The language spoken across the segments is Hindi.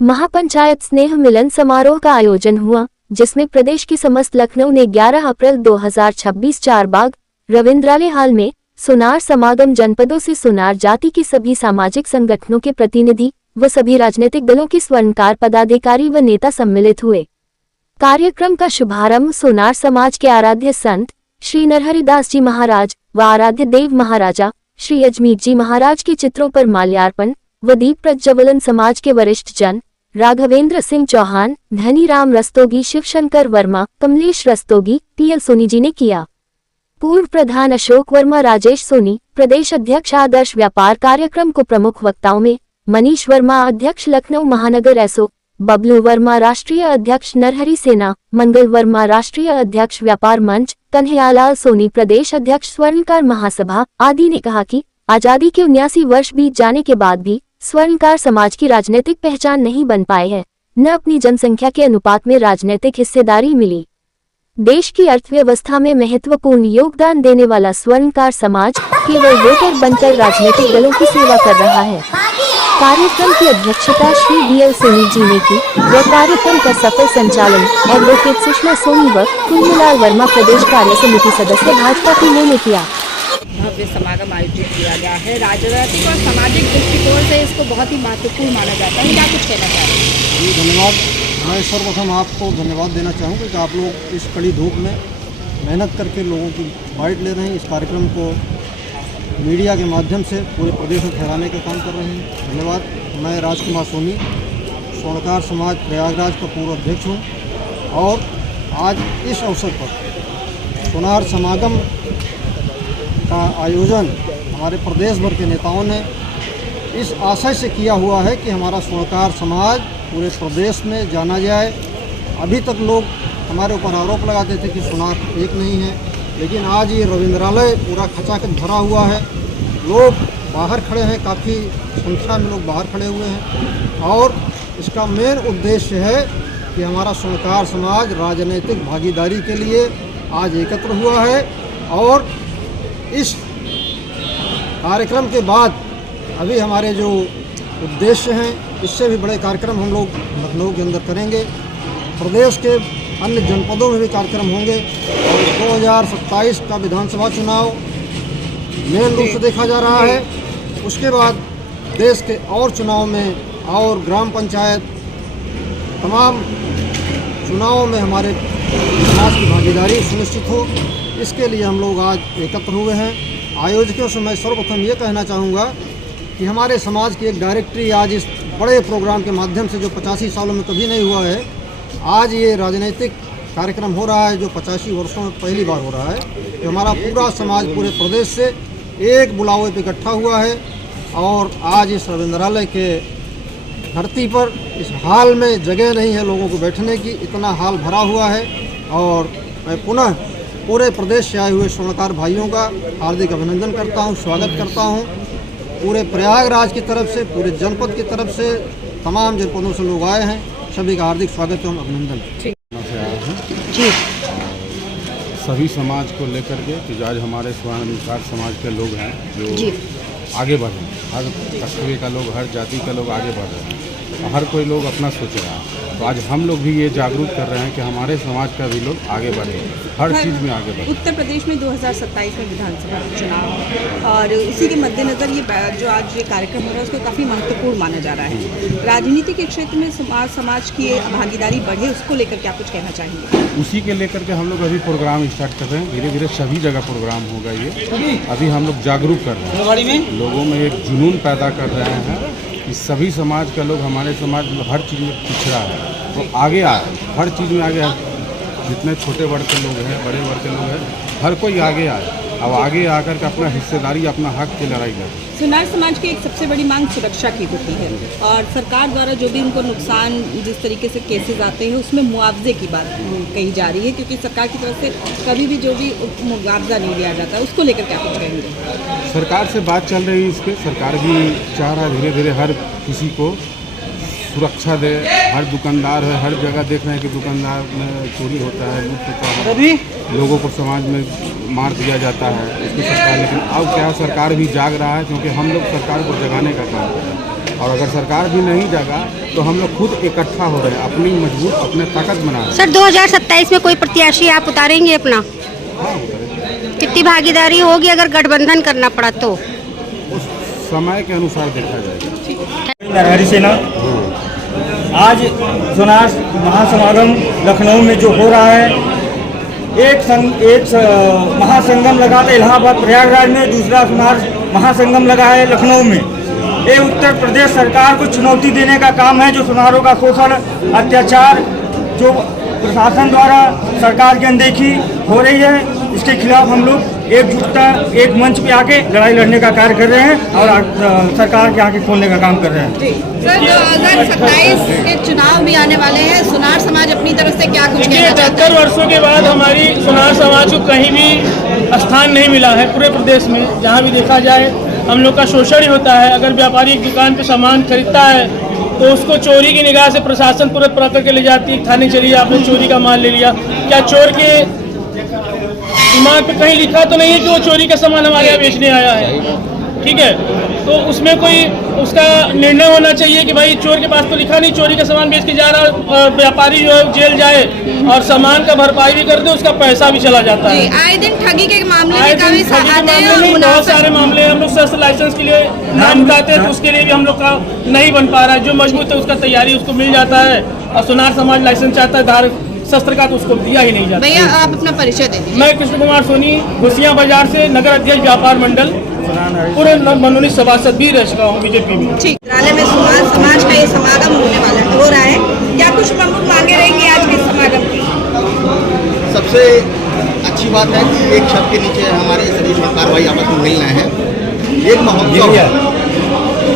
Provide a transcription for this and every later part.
महापंचायत स्नेह मिलन समारोह का आयोजन हुआ, जिसमें प्रदेश की समस्त लखनऊ ने 11 अप्रैल 2026 चारबाग रविंद्रालय हाल में सोनार समागम जनपदों से सोनार जाति की सभी सामाजिक संगठनों के प्रतिनिधि व सभी राजनीतिक दलों के स्वर्णकार पदाधिकारी व नेता सम्मिलित हुए। कार्यक्रम का शुभारंभ सोनार समाज के आराध्य संत श्री नरहरिदास जी महाराज व आराध्य देव महाराजा श्री अजमीर जी महाराज के चित्रों पर माल्यार्पण व दीप प्रज्वलन समाज के वरिष्ठ जन राघवेंद्र सिंह चौहान, धनीराम रस्तोगी, शिवशंकर वर्मा, कमलेश रस्तोगी, पीएल सोनी जी ने किया। पूर्व प्रधान अशोक वर्मा, राजेश सोनी, प्रदेश अध्यक्ष आदर्श व्यापार कार्यक्रम को प्रमुख वक्ताओं में मनीष वर्मा, अध्यक्ष लखनऊ महानगर एसओ, बबलू वर्मा, राष्ट्रीय अध्यक्ष नरहरि सेना, मंगल वर्मा, राष्ट्रीय अध्यक्ष व्यापार मंच, कन्हैयालाल सोनी, प्रदेश अध्यक्ष स्वर्णकार महासभा आदि ने कहा कि आजादी के 79 वर्ष बीत जाने के बाद भी स्वर्णकार समाज की राजनीतिक पहचान नहीं बन पाए है, न अपनी जनसंख्या के अनुपात में राजनीतिक हिस्सेदारी मिली। देश की अर्थव्यवस्था में महत्वपूर्ण योगदान देने वाला स्वर्णकार समाज केवल वोटर बनकर राजनीतिक दलों की सेवा कर रहा है। कार्यक्रम की अध्यक्षता श्री पीएल सोनी जी ने की व कार्यक्रम का सफल संचालन एडवोकेट सुषमा सोनी व कुंदलाल वर्मा, प्रदेश कार्य समिति सदस्य भाजपा टीमों ने किया। भव्य समागम आयोजित किया गया है। राजनीतिक और सामाजिक दृष्टिकोण से इसको बहुत ही महत्वपूर्ण माना जाता है। क्या कुछ कहना चाह रहे हैं? जी धन्यवाद। मैं सर्वप्रथम आपको धन्यवाद देना चाहूँगा कि आप लोग इस कड़ी धूप में मेहनत करके लोगों की बाइट ले रहे हैं। इस कार्यक्रम को मीडिया के माध्यम से पूरे प्रदेश में फैलाने का काम कर रहे हैं। धन्यवाद। मैं राजकुमार सोनी, स्वर्णकार समाज प्रयागराज का पूर्व अध्यक्ष हूँ और आज इस अवसर पर सोनार समागम का आयोजन हमारे प्रदेश भर के नेताओं ने इस आशय से किया हुआ है कि हमारा स्वर्णकार समाज पूरे प्रदेश में जाना जाए। अभी तक लोग हमारे ऊपर आरोप लगाते थे कि सोनार एक नहीं है, लेकिन आज ये रविंद्रालय पूरा खचाखच भरा हुआ है। लोग बाहर खड़े हैं, काफ़ी संख्या में लोग बाहर खड़े हुए हैं और इसका मेन उद्देश्य है कि हमारा स्वर्णकार समाज राजनीतिक भागीदारी के लिए आज एकत्र हुआ है। और इस कार्यक्रम के बाद अभी हमारे जो उद्देश्य हैं, इससे भी बड़े कार्यक्रम हम लोग लखनऊ के अंदर करेंगे। प्रदेश के अन्य जनपदों में भी कार्यक्रम होंगे और 2027 का विधानसभा चुनाव मेन रूप से देखा जा रहा है। उसके बाद देश के और चुनाव में और ग्राम पंचायत तमाम चुनावों में हमारे समाज की भागीदारी सुनिश्चित हो, इसके लिए हम लोग आज एकत्र हुए हैं। आयोजकों से मैं सर्वप्रथम ये कहना चाहूँगा कि हमारे समाज की एक डायरेक्टरी आज इस बड़े प्रोग्राम के माध्यम से, जो 85 सालों में कभी नहीं हुआ है, आज ये राजनीतिक कार्यक्रम हो रहा है जो 85 वर्षों में पहली बार हो रहा है। कि हमारा पूरा समाज पूरे प्रदेश से एक बुलावे पे इकट्ठा हुआ है और आज इस रविंद्रालय के धरती पर इस हाल में जगह नहीं है लोगों को बैठने की, इतना हाल भरा हुआ है। और मैं पुनः पूरे प्रदेश से आए हुए स्वर्णकार भाइयों का हार्दिक अभिनंदन करता हूं, स्वागत करता हूं। पूरे प्रयागराज की तरफ से, पूरे जनपद की तरफ से, तमाम जनपदों से लोग आए हैं, सभी का हार्दिक स्वागत एवं अभिनंदन। जी, सभी समाज को लेकर के कि आज हमारे स्वर्णकार समाज के लोग हैं जो आगे बढ़ रहे हैं, हर कस्बे का लोग, हर जाति का लोग आगे बढ़ रहे हैं और हर कोई लोग अपना सोच रहा है। तो आज हम लोग भी ये जागरूक कर रहे हैं कि हमारे समाज का भी लोग आगे बढ़े, हर चीज़ में आगे बढ़े। उत्तर प्रदेश में 2027 में विधानसभा चुनाव और उसी के मद्देनज़र ये जो आज ये कार्यक्रम हो रहा है उसको काफ़ी महत्वपूर्ण माना जा रहा है। राजनीति के क्षेत्र में समाज की भागीदारी बढ़े, उसको लेकर क्या कुछ कहना चाहेंगे? उसी के लेकर के हम लोग अभी प्रोग्राम स्टार्ट कर रहे हैं। धीरे धीरे सभी जगह प्रोग्राम होगा। ये अभी हम लोग जागरूक कर रहे हैं, लोगों में एक जुनून पैदा कर रहे हैं कि सभी समाज का लोग, हमारे समाज में हर चीज़ में पिछड़ा है तो आगे आए, हर चीज़ में आगे आए। जितने छोटे वर्ग के लोग हैं, बड़े वर्ग के लोग हैं, हर कोई आगे आए। अब आगे आकर के अपना हिस्सेदारी, अपना हक की लड़ाई लड़े। सोनार समाज की एक सबसे बड़ी मांग सुरक्षा की होती है और सरकार द्वारा जो भी उनको नुकसान, जिस तरीके से केसेस आते हैं उसमें मुआवजे की बात कही जा रही है, क्योंकि सरकार की तरफ से कभी भी जो भी मुआवजा नहीं दिया जाता, उसको लेकर क्या कुछ कहेंगे? सरकार से बात चल रही है इसके। सरकार भी चाह रहा है धीरे धीरे हर किसी को सुरक्षा दे। हर दुकानदार है, हर जगह देख रहे हैं कि दुकानदार में चोरी होता है, लूट होता है, लोगों को समाज में मार दिया जाता है इसकी सरकार। लेकिन अब क्या सरकार भी जाग रहा है, क्योंकि हम लोग सरकार को जगाने का काम कर रहे हैं। और अगर सरकार भी नहीं जागा तो हम लोग खुद इकट्ठा हो रहे हैं, अपनी मजबूत अपने ताकत बना रहे हैं। सर 2027 में कोई प्रत्याशी आप उतारेंगे अपना? हाँ, उतारेंगे। कितनी भागीदारी होगी अगर गठबंधन करना पड़ा तो? उस समय के अनुसार देखा जाएगा। नरहरि सेना आज सोनार महासमागम लखनऊ में जो हो रहा है, एक महासंगम लगा था इलाहाबाद प्रयागराज में, दूसरा सोनार महासंगम लगा है लखनऊ में। ये उत्तर प्रदेश सरकार को चुनौती देने का काम है। जो सोनारों का शोषण अत्याचार जो प्रशासन द्वारा सरकार की अनदेखी हो रही है, इसके खिलाफ हम लोग एकजुटता एक मंच पे आके लड़ाई लड़ने का कार्य कर रहे हैं और सरकार के आगे खोलने का काम कर रहे हैं। सर 2027 के चुनाव भी आने वाले हैं, सुनार समाज अपनी तरफ से क्या कुछ कहना चाहता है? 73 वर्षों के बाद हमारी सुनार समाज को कहीं भी स्थान नहीं मिला है। पूरे प्रदेश में जहाँ भी देखा जाए हम लोग का शोषण ही होता है। अगर व्यापारी एक दुकान पे सामान खरीदता है तो उसको चोरी की निगाह से प्रशासन पूरे पकड़ के ले जाती है, थाने चलिए आपने चोरी का माल ले लिया। क्या चोर के दिमाग पे कहीं लिखा तो नहीं है कि वो चोरी का सामान हमारे यहाँ बेचने आया है? ठीक है, तो उसमें कोई उसका निर्णय होना चाहिए कि भाई चोर के पास तो लिखा नहीं, चोरी का सामान बेच के जा रहा, व्यापारी जो है जेल जाए और सामान का भरपाई भी कर दे, उसका पैसा भी चला जाता है। आए दिन ठगी के मामले आए में काफी दिन ठगी के आते हैं मामले और में बहुत सारे मामले हम लोग शस्त्र लाइसेंस के लिए नाम बताते हैं तो उसके लिए भी हम लोग का नहीं बन पा रहा है। जो मजबूत है उसका तैयारी उसको मिल जाता है और सुनार समाज लाइसेंस चाहता है धार शस्त्र का तो उसको दिया ही नहीं जाता। भैया आप अपना परिचय दे दीजिए। मैं कृष्ण कुमार सोनी घुसिया बाजार से नगर अध्यक्ष व्यापार मंडल पूरे मनोनीत सभासद भी रह चुका हूँ बीजेपी में। ठीक, मंत्रालय में सुनार समाज का ये समागम होने वाला हो रहा है, क्या कुछ प्रमुख मांगे रहेंगी आज के समागम की? सबसे अच्छी बात है कि एक छत के नीचे हमारे सभी सरकार भाई आपस में मिल रहे हैं। एक महोत्सव है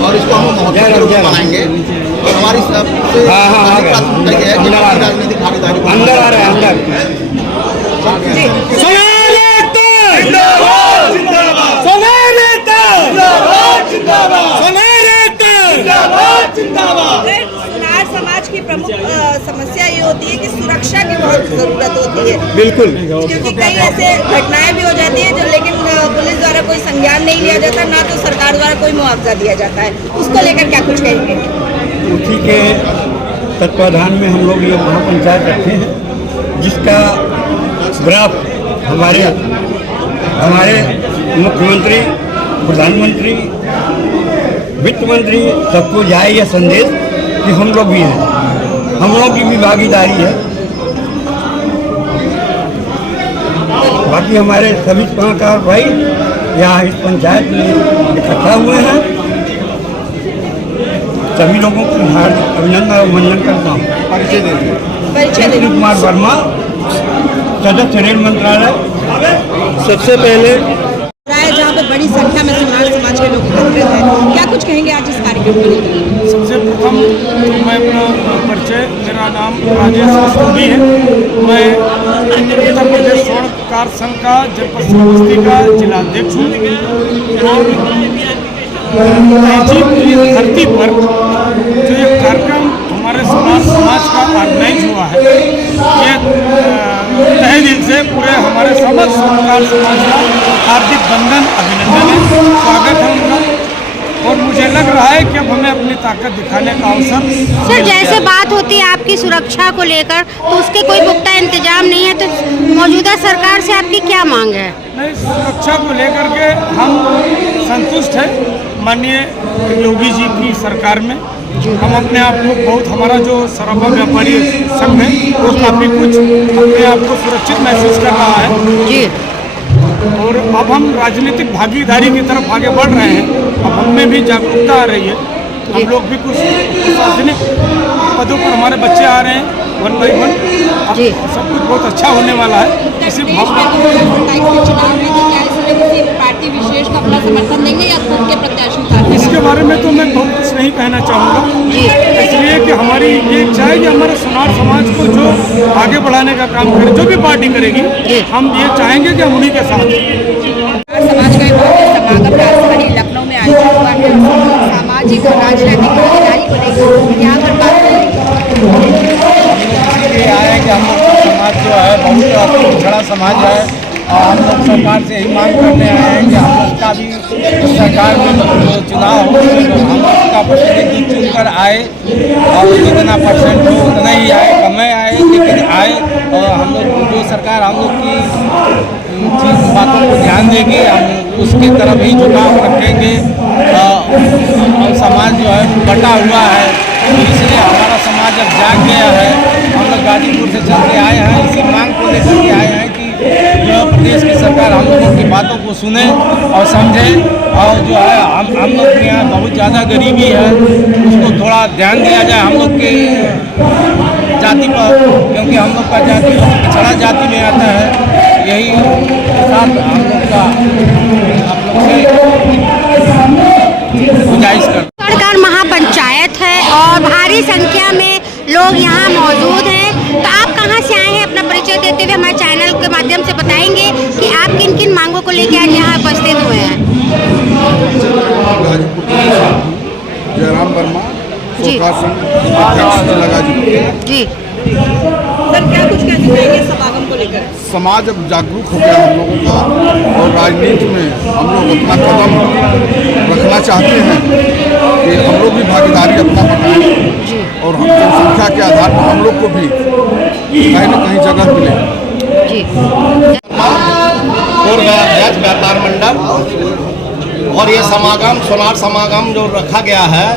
और इसको हम महोत्सव के रूप में मनाएंगे और हमारी सबसे प्राथमिकता यह है कि राजनीतिक भागीदारी को अंदर आ रहे हैं सुनार समाज की प्रमुख समस्या ये होती है कि सुरक्षा की बहुत जरूरत होती है। बिल्कुल, क्योंकि कई ऐसे घटनाएं भी हो जाती है जो लेकिन पुलिस द्वारा कोई संज्ञान नहीं लिया जाता, ना तो सरकार द्वारा कोई मुआवजा दिया जाता है। उसको लेकर क्या कुछ कहेंगे? उसी के तत्वाधान में हम लोग ये महापंचायत रखे हैं, जिसका ग्राफ हमारे मुख्यमंत्री, प्रधानमंत्री, वित्त मंत्री सबको जाए यह संदेश कि हम लोग भी हैं, हम लोग की भी भागीदारी है। बाकी हमारे सभी कलाकार भाई यहाँ इस पंचायत में इकट्ठा हुए हैं। सभी लोगों को हार्दिक अभिनंदन और वंदन करता हूँ। परिचय दे कुमार वर्मा, सदस्य रेल मंत्रालय। सबसे पहले जहाँ पे बड़ी संख्या में सुनार समाज के लोग एकत्रित हैं, क्या कुछ कहेंगे आज इस कार्यक्रम को लेकर? सबसे प्रथम मैं अपना परिचय, मेरा नाम राजेश रस्तोगी है। मैं उत्तर प्रदेश स्वर्णकार संघ का जनपद श्रावस्ती का जिलाध्यक्ष हूँ और तहजीब की धरती पर जो ये कार्यक्रम हमारे समाज का ऑर्गेनाइज हुआ है, ये तहे दिल से पूरे हमारे समस्त स्वर्णकार समाज का हार्दिक वंदन अभिनंदन है, स्वागत है उनका। और मुझे लग रहा है कि अब हमें अपनी ताकत दिखाने का अवसर। सर जैसे बात होती है आपकी सुरक्षा को लेकर तो उसके कोई पुख्ता इंतजाम नहीं है, तो मौजूदा सरकार से आपकी क्या मांग है? नहीं, सुरक्षा को लेकर के हम संतुष्ट हैं माननीय योगी जी की सरकार में। हम अपने आप को बहुत, हमारा जो सराफा व्यापारी संघ है वो काफ़ी कुछ अपने आप को सुरक्षित महसूस कर रहा है जी। और अब हम राजनीतिक भागीदारी की तरफ आगे बढ़ रहे हैं। अब हमें भी जागरूकता आ रही है, हम लोग भी कुछ प्रशासनिक पदों पर हमारे बच्चे आ रहे हैं 1 by 1। अब सब कुछ बहुत अच्छा होने वाला है। इसी भावना पार्टी विशेष का अपना समर्थन देंगे या खुद के प्रत्याशी? इसके बारे में तो मैं बहुत कुछ नहीं कहना चाहूँगा, इसलिए कि हमारी ये इच्छा है कि हमारे सुनार समाज को जो आगे बढ़ाने का काम करे, जो भी पार्टी करेगी, हम ये चाहेंगे कि हम उन्हीं के साथ। समाज का समागम राजधानी लखनऊ में आयोजित हुआ है। सामाजिक और राजनीतिक भागीदारी को लेकर यहाँ पर बात ये आए कि हम लोग समाज जो है बहुत पिछड़ा समाज है और हम लोग सरकार से यही मांग करने आए हैं कि हम लोग का भी सरकार में जो चुनाव हो तो हम लोग का प्रतिनिधि चुन कर आए और जितना परसेंट हो उतना ही आए, कमे आए लेकिन आए। और हम लोग जो सरकार हम लोग की बातों को ध्यान देगी, हम उसकी तरफ ही झुकाव रखेंगे। और समाज जो है बटा हुआ है, तो इसलिए हमारा समाज अब जाग गया है। हम लोग गाजीपुर से चल के आए हैं, इसी मांग को लेकर के आए हैं कि जो प्रदेश की सरकार हम लोगों की बातों को सुने और समझे। और जो है हम लोग के यहाँ बहुत ज़्यादा गरीबी है, उसको थोड़ा ध्यान दिया जाए हम लोग के जाति पर, क्योंकि हम लोग का जाति पिछड़ा जाति में आता है। यही साथ हम लोग का आप लोग से गुजारिश कर। सरकार महापंचायत है और भारी संख्या में लोग यहाँ मौजूद हैं, तो आप कहाँ से आए हैं? अपना परिचय देते हुए हमारे चैनल के माध्यम से बताएंगे कि आप किन किन मांगों को लेकर आज यहाँ उपस्थित हुए हैं। जयराम वर्मा जी जी सर क्या कुछ कहना चाहेंगे समागम को लेकर? समाज अब जागरूक हो गया हम लोगों का, और राजनीति में हम लोग अपना कदम रखना चाहते हैं कि हम लोग भी भागीदारी अपना बनाएं और हम जनसंख्या के आधार पर हम लोग को भी कहीं न कहीं जगह मिले। जी पूर्व अध्यक्ष व्यापार मंडल, और ये समागम सोनार समागम जो रखा गया है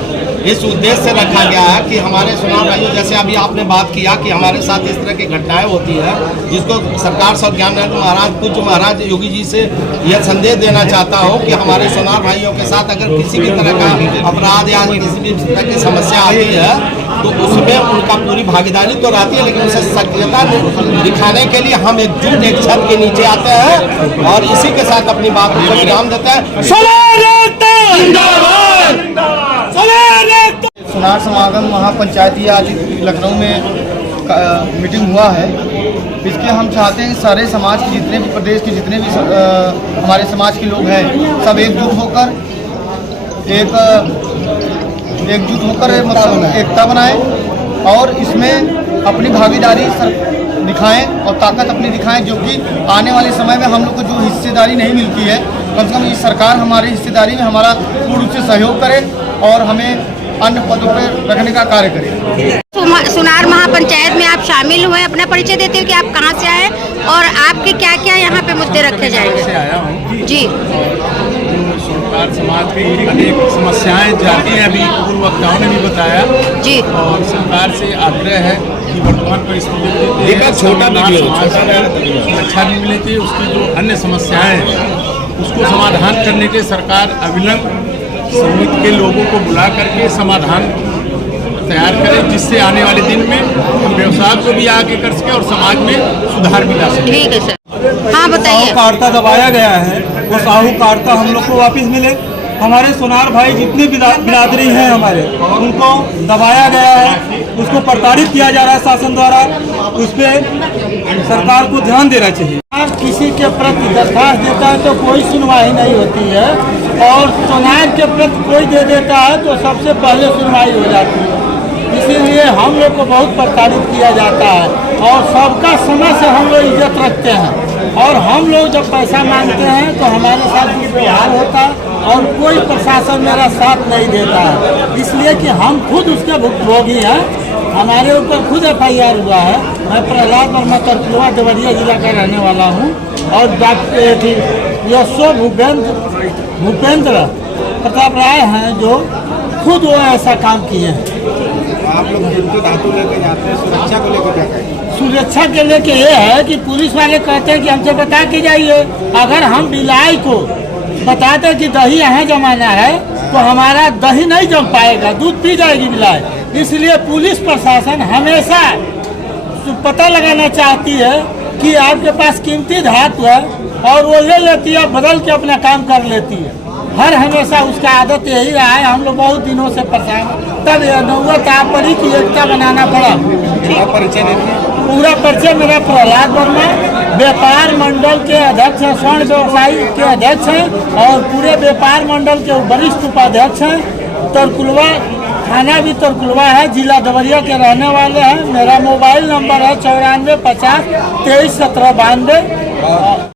इस उद्देश्य से रखा गया है कि हमारे सोनार भाइयों, जैसे अभी आपने बात किया कि हमारे साथ इस तरह की घटनाएं होती है, जिसको सरकार सज्ञानंद महाराज पूज्य महाराज योगी जी से यह संदेश देना चाहता हूं कि हमारे सोनार भाइयों के साथ अगर किसी भी तरह का अपराध या किसी भी तरह की समस्या आती है तो उसमें उनका पूरी भागीदारी तो रहती है, लेकिन उसे सक्रियता दिखाने के लिए हम एकजुट एक छत के नीचे आते हैं और इसी के साथ अपनी बात को विराम देते हैं। सोनार समागम महापंचायती आज लखनऊ में मीटिंग हुआ है। इसके हम चाहते हैं सारे समाज के जितने भी प्रदेश के जितने भी हमारे समाज के लोग हैं सब एकजुट होकर मतलब एकता बनाएं और इसमें अपनी भागीदारी दिखाएं और ताकत अपनी दिखाएं, जो कि आने वाले समय में हम लोग को जो हिस्सेदारी नहीं मिलती है, कम से कम ये सरकार हमारी हिस्सेदारी में हमारा पूर्ण रूप से सहयोग करे और हमें अन्य पदों पर रखने का कार्य करें। सोनार महापंचायत में आप शामिल हुए, अपना परिचय देते हुए कि आप कहाँ से आए और आपके क्या क्या यहाँ पे मुद्दे रखे जाएंगे? से आया हूँ जी। सोनार समाज की अनेक समस्याएं जाती हैं, अभी पूर्व वक्ताओं ने भी बताया जी, और सरकार से आग्रह है कि वर्तमान परिस्थिति में अच्छा नहीं मिलनी चाहिए, उसकी जो अन्य समस्याएं हैं उसको समाधान करने के सरकार अविलंब समिति के लोगों को बुला करके समाधान तैयार करें, जिससे आने वाले दिन में हम व्यवसाय को भी आगे कर सके और समाज में सुधार भी ला सके। ठीक है सर, हाँ बताइए। साहूकारता दबाया गया है, वो साहूकारता हम लोग को वापस मिले। हमारे सोनार भाई जितने बिरादरी हैं हमारे, उनको दबाया गया है, उसको प्रताड़ित किया जा रहा है शासन द्वारा। उस पर सरकार को ध्यान देना चाहिए। किसी के प्रति दरखास्त देता है तो कोई सुनवाई नहीं होती है, और सोनार के प्रति कोई दे देता है तो सबसे पहले सुनवाई हो जाती है। इसीलिए हम लोग को बहुत प्रताड़ित किया जाता है और सबका समय से हम लोग इज्जत रखते हैं, और हम लोग जब पैसा मांगते हैं तो हमारे साथ व्यवहार होता है और कोई प्रशासन मेरा साथ नहीं देता है, इसलिए कि हम खुद उसके भुक्तभोगी हैं। हमारे ऊपर खुद FIR हुआ है। मैं प्रहलाद वर्मा तरकुलवा देवरिया जिला का रहने वाला हूँ, और डॉक्टर यशो भूपेंद्र प्रताप राय हैं जो खुद वो ऐसा काम किए हैं। आप लोग जिनको धातु लेके जाते हैं सुरक्षा को लेकर क्या कहें? सुरक्षा के लेके ये है कि पुलिस वाले कहते हैं कि हमसे बता के जाइए। अगर हम बिलाई को बताते कि दही यहाँ जमाना है तो हमारा दही नहीं जम पाएगा, दूध पी जाएगी बिलाई। इसलिए पुलिस प्रशासन हमेशा पता लगाना चाहती है कि आपके पास कीमती धातु है और वो ले लेती है, बदल के अपना काम कर लेती है। हर हमेशा उसका आदत यही रहा है। हम लोग बहुत दिनों से परेशान, तब यह नौबत आ पड़ी कि एकता बनाना पड़ा। परिचय देते हैं। पूरा परिचय मेरा प्रहलाद वर्मा, व्यापार मंडल के अध्यक्ष हैं, स्वर्ण व्यवसायी के अध्यक्ष हैं और पूरे व्यापार मंडल के वरिष्ठ उपाध्यक्ष हैं। तरकुलवा थाना भी तरकुलवा है, जिला देवरिया के रहने वाले हैं। मेरा मोबाइल नंबर है 94 50 23 17 92।